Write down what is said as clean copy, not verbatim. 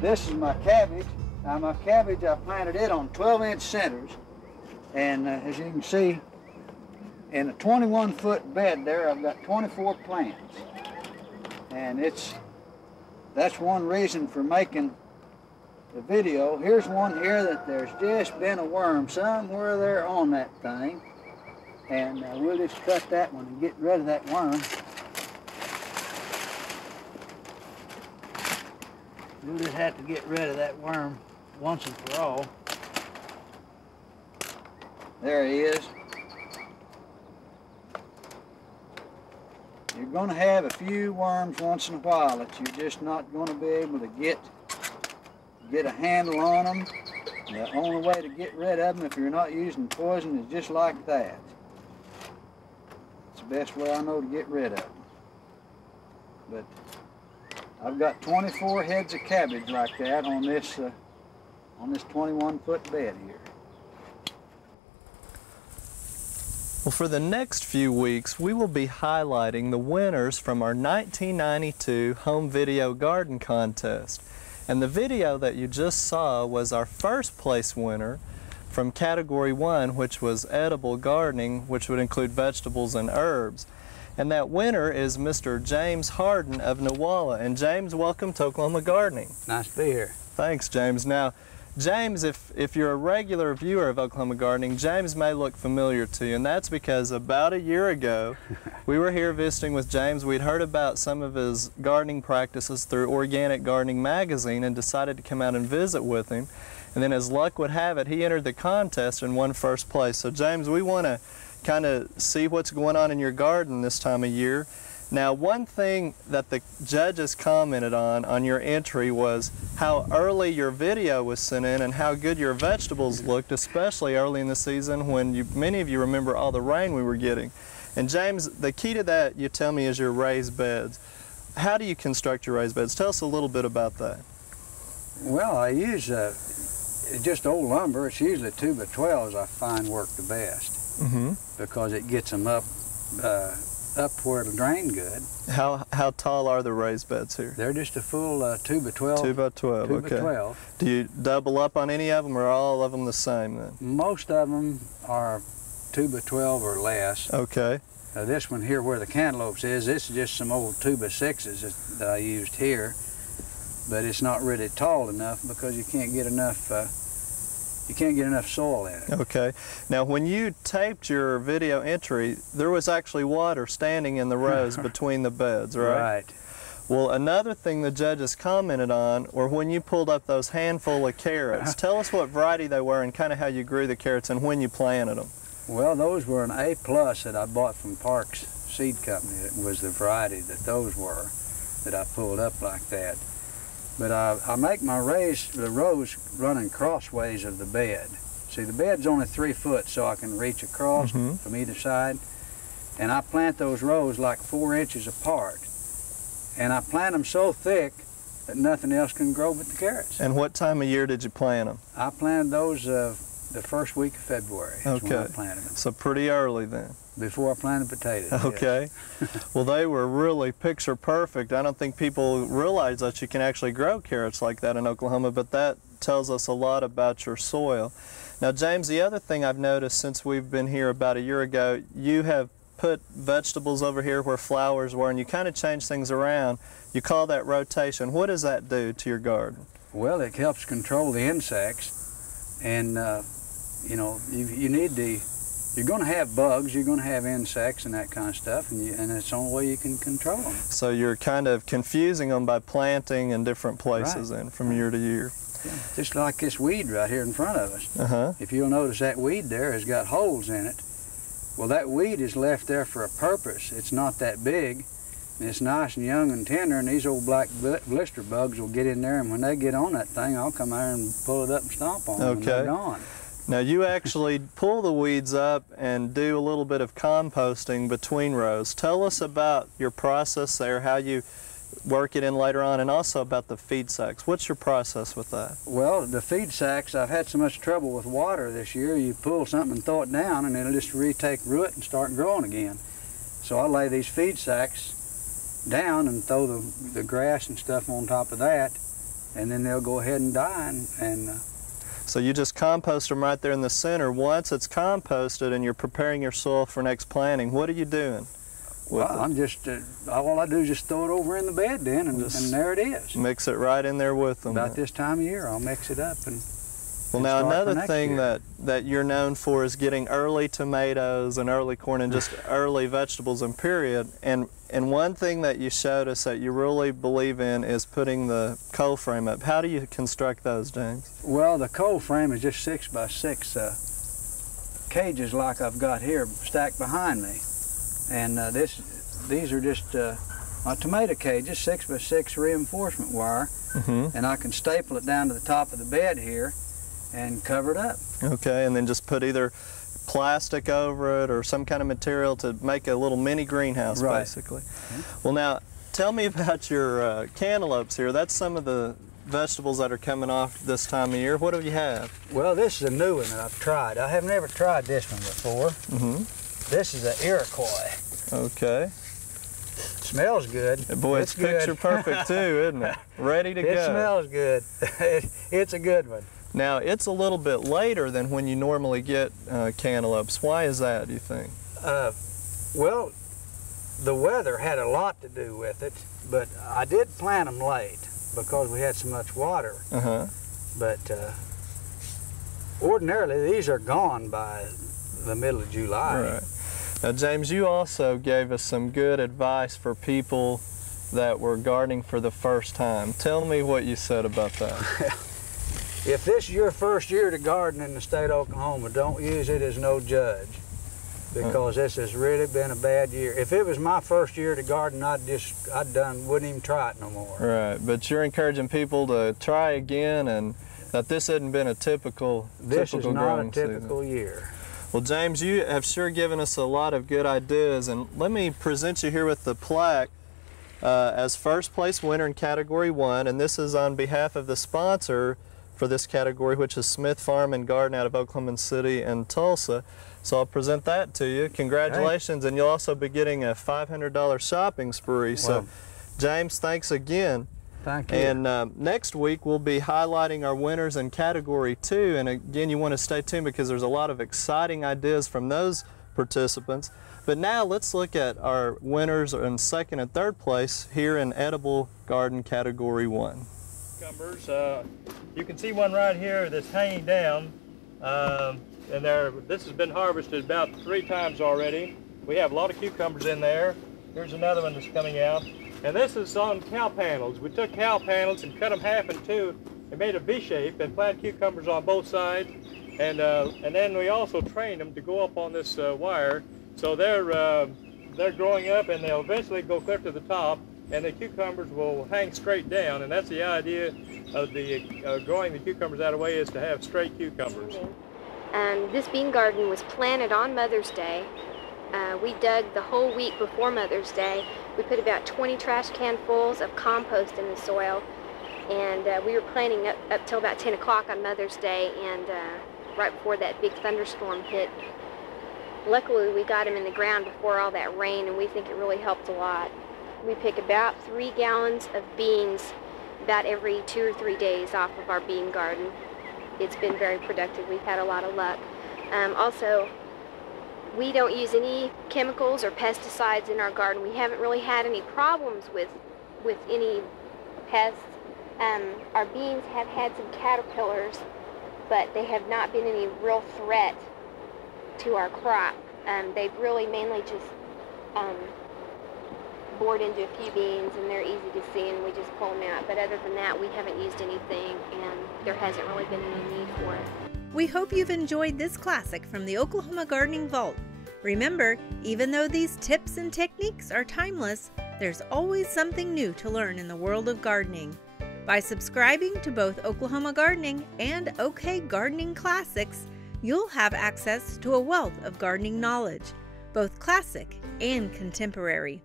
This is my cabbage. Now my cabbage, I planted it on 12-inch centers. And as you can see, in a 21-foot bed there, I've got 24 plants. And that's one reason for making the video. Here's one here that there's just been a worm somewhere there on that thing. And we'll just cut that one and get rid of that worm. We'll just have to get rid of that worm once and for all. There he is. You're going to have a few worms once in a while that you're just not going to be able to get a handle on them. The only way to get rid of them if you're not using poison is just like that. It's the best way I know to get rid of them. But I've got 24 heads of cabbage like that on this 21-foot bed here. Well, for the next few weeks, we will be highlighting the winners from our 1992 Home Video Garden Contest. And the video that you just saw was our first place winner from Category 1, which was edible gardening, which would include vegetables and herbs. And that winner is Mr. James Hardin of Newalla. And James, welcome to Oklahoma Gardening. Nice to be here. Thanks, James. Now, James, if you're a regular viewer of Oklahoma Gardening, James may look familiar to you, and that's because about a year ago, we were here visiting with James. We'd heard about some of his gardening practices through Organic Gardening magazine and decided to come out and visit with him. And then as luck would have it, he entered the contest and won first place. So James, we want to kind of see what's going on in your garden this time of year. Now, one thing that the judges commented on your entry was how early your video was sent in and how good your vegetables looked, especially early in the season when many of you remember all the rain we were getting. And James, the key to that, you tell me, is your raised beds. How do you construct your raised beds? Tell us a little bit about that. Well, I use just old lumber. It's usually 2x12s I find work the best. Because it gets them up where it'll drain good. How tall are the raised beds here? They're just a full 2x12. 2x12, okay. 2x12. Do you double up on any of them, or are all of them the same then? Most of them are 2x12 or less. Okay. This one here where the cantaloupes is, this is just some old 2x6s that I used here, but it's not really tall enough because you can't get enough soil in it. Okay. Now, when you taped your video entry, there was actually water standing in the rows between the beds, right? Right. Well, another thing the judges commented on were when you pulled up those handful of carrots. Tell us what variety they were and kind of how you grew the carrots and when you planted them. Well, those were an A+ that I bought from Parks Seed Company. That was the variety that those were that I pulled up like that. But I make my the rows running crossways of the bed. See, the bed's only 3 foot, so I can reach across from either side. And I plant those rows like 4 inches apart. And I plant them so thick that nothing else can grow but the carrots. And what time of year did you plant them? I planted those the first week of February. Is when I planted them. So pretty early then. Before I planted potatoes. Okay. Yes. Well, they were really picture perfect. I don't think people realize that you can actually grow carrots like that in Oklahoma, but that tells us a lot about your soil. Now, James, the other thing I've noticed since we've been here about a year ago, you have put vegetables over here where flowers were, and you kind of changed things around. You call that rotation. What does that do to your garden? Well, it helps control the insects, and you know, you're going to have bugs, you're going to have insects and that kind of stuff, and it's the only way you can control them. So you're kind of confusing them by planting in different places from year to year. Yeah, just like this weed right here in front of us. If you'll notice, that weed there has got holes in it. Well, that weed is left there for a purpose. It's not that big, and it's nice and young and tender, and these old black blister bugs will get in there, and when they get on that thing, I'll come out and pull it up and stomp on them, and they're gone. Now, you actually pull the weeds up and do a little bit of composting between rows. Tell us about your process there, how you work it in later on, and also about the feed sacks. What's your process with that? Well, the feed sacks, I've had so much trouble with water this year. You pull something and throw it down, and it'll just retake root and start growing again. So I lay these feed sacks down and throw the grass and stuff on top of that, and then they'll go ahead and die. So you just compost them right there in the center. Once it's composted and you're preparing your soil for next planting, what are you doing? Well, I'm just, all I do is just throw it over in the bed then, and there it is. Mix it right in there with them. About this time of year, I'll mix it up and well, now another thing that you're known for is getting early tomatoes and early corn and just early vegetables in period. And one thing that you showed us that you really believe in is putting the cold frame up. How do you construct those, James? Well, the cold frame is just 6 by 6 cages like I've got here stacked behind me. And these are just my tomato cages, 6 by 6 reinforcement wire. And I can staple it down to the top of the bed here and cover it up. Okay, and then just put either plastic over it or some kind of material to make a little mini greenhouse, basically. Well, now, tell me about your cantaloupes here. That's some of the vegetables that are coming off this time of year. What do you have? Well, this is a new one that I've tried. I have never tried this one before. This is an Iroquois. Okay. Smells good. Boy, it's picture perfect too, isn't it? Ready to go. It smells good. It's a good one. Now, it's a little bit later than when you normally get cantaloupes. Why is that, do you think? Well, the weather had a lot to do with it, but I did plant them late because we had so much water. But ordinarily, these are gone by the middle of July. Right. Now, James, you also gave us some good advice for people that were gardening for the first time. Tell me what you said about that. If this is your first year to garden in the state of Oklahoma, don't use it as no judge, because this has really been a bad year. If it was my first year to garden, wouldn't even try it no more. Right, but you're encouraging people to try again, and that this hadn't been a typical This is not a typical year. Well, James, you have sure given us a lot of good ideas, and let me present you here with the plaque as first place winner in Category 1, and this is on behalf of the sponsor for this category, which is Smith Farm and Garden out of Oklahoma City and Tulsa. So I'll present that to you. Congratulations, and you'll also be getting a $500 shopping spree. So, James, thanks again. Thank you. And next week we'll be highlighting our winners in Category 2, and again, you want to stay tuned because there's a lot of exciting ideas from those participants. But now let's look at our winners in second and third place here in Edible Garden Category 1. Cucumbers. You can see one right here that's hanging down, and this has been harvested about 3 times already. We have a lot of cucumbers in there. Here's another one that's coming out, and this is on cow panels. We took cow panels and cut them half in 2 and made a V shape and planted cucumbers on both sides, and then we also trained them to go up on this wire. So they're growing up, and they'll eventually go clear to the top, and the cucumbers will hang straight down, and that's the idea of the growing the cucumbers out of the way, is to have straight cucumbers. This bean garden was planted on Mother's Day. We dug the whole week before Mother's Day. We put about 20 trash can fulls of compost in the soil, and we were planting up till about 10 o'clock on Mother's Day, and right before that big thunderstorm hit. Luckily, we got them in the ground before all that rain, and we think it really helped a lot. We pick about 3 gallons of beans about every 2 or 3 days off of our bean garden. It's been very productive. We've had a lot of luck. Also, we don't use any chemicals or pesticides in our garden. We haven't really had any problems with any pests. Our beans have had some caterpillars, but they have not been any real threat to our crop. They've really mainly just bored into a few beans, and they're easy to see, and we just pull them out. But other than that, we haven't used anything, and there hasn't really been any need for it. We hope you've enjoyed this classic from the Oklahoma Gardening Vault. Remember, even though these tips and techniques are timeless, there's always something new to learn in the world of gardening. By subscribing to both Oklahoma Gardening and OK Gardening Classics, you'll have access to a wealth of gardening knowledge, both classic and contemporary.